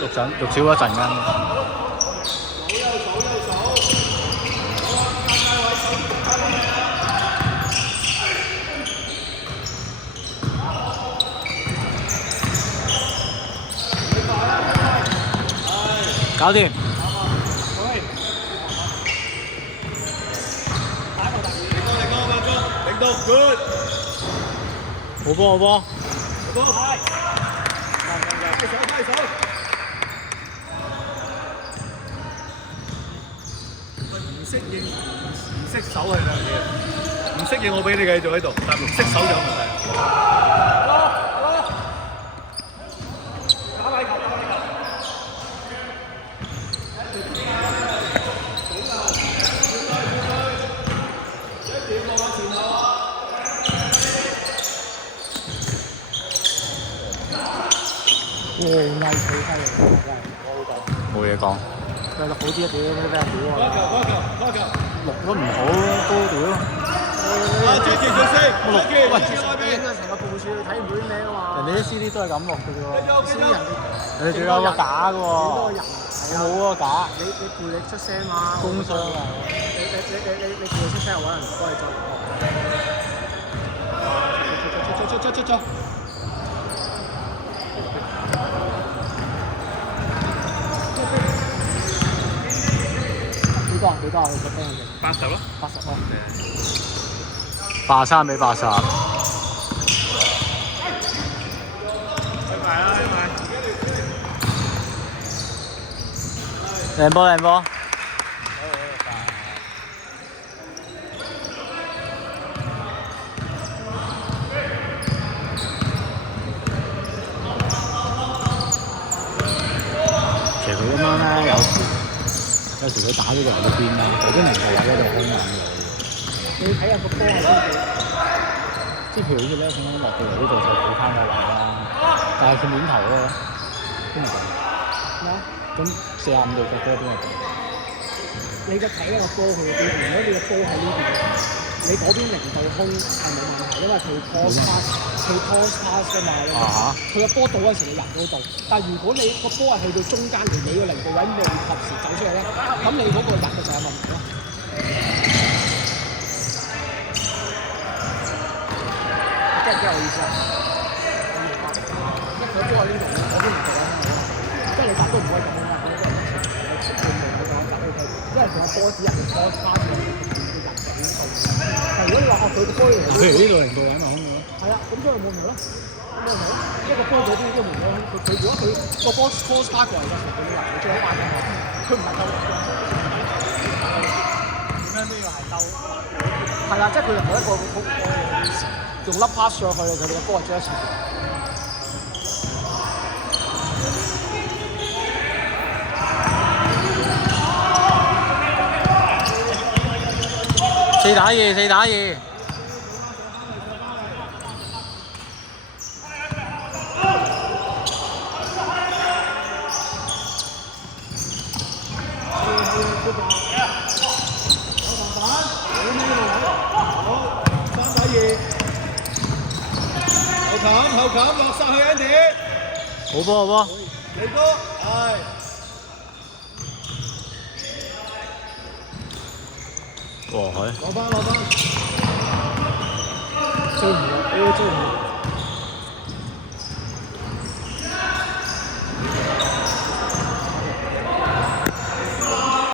錄少一陣間。搞掂。領到 good。好波好波。唔適應，唔識手係兩樣嘢。唔適應我俾你繼續喺度，但係唔識手就有問題。打位球，打位球。哇！毅死犀利，真係冇嘢講。佢錄好啲一屌，咩咩屌啊！錄得唔好都屌。最勁最識，喂，其實應該成個部署你睇唔到啲咩㗎嘛？人哋啲 CD 都係咁錄嘅啫喎。先人你仲有個假嘅喎。幾多人？冇啊假。你背力出聲嘛？工傷啊！你背力出聲，我揾人幫你做。出！幾多啊？你個80咯。80咯。83比80。拜拜啦，拜拜。靚波靚波。其實佢咁樣咧，有時佢打呢個嚟到邊啦，佢都唔係話喺度空眼嘅。你要睇下個波係邊度。即係譬如好似咧，咁樣落到嚟呢度就好攤個位啦，但係佢面頭咧都唔得。咩啊？咁45度角嗰邊係點？你嘅睇一個波去邊？如果你個波喺呢邊，你嗰邊零度空係冇問題，因為佢 cross pass 㗎嘛。佢個波到嗰時你入到度，但係如果你個波係去到中間而你個零度位未及時走出嚟咧，咁你嗰個入嘅就有問題咯。即係我意思啊！因為佢波喺呢度，我邊唔做啊？即係你打都唔可以咁樣啦，佢嗰個一前半路嘅話打 OK，因為佢個波只入嘅 cross pass 嘅入嘅呢度。但如果你話佢個波嚟，譬如呢度零度位咪空咗。係啊，咁所以冇問題咯。咁冇問題咯。一個波嗰邊一個門口，佢如果佢個波 cross pass 過嚟嘅時候，佢入佢最好快嘅話，佢唔係夠。點樣都要係鬥。係啦，即係佢任何一個用粒 pass 上去，佢哋嘅波係追得前。4打2。後冚落曬去 Andy。好波好波。嚟多，係。哇係。攞翻。追唔落，追唔落。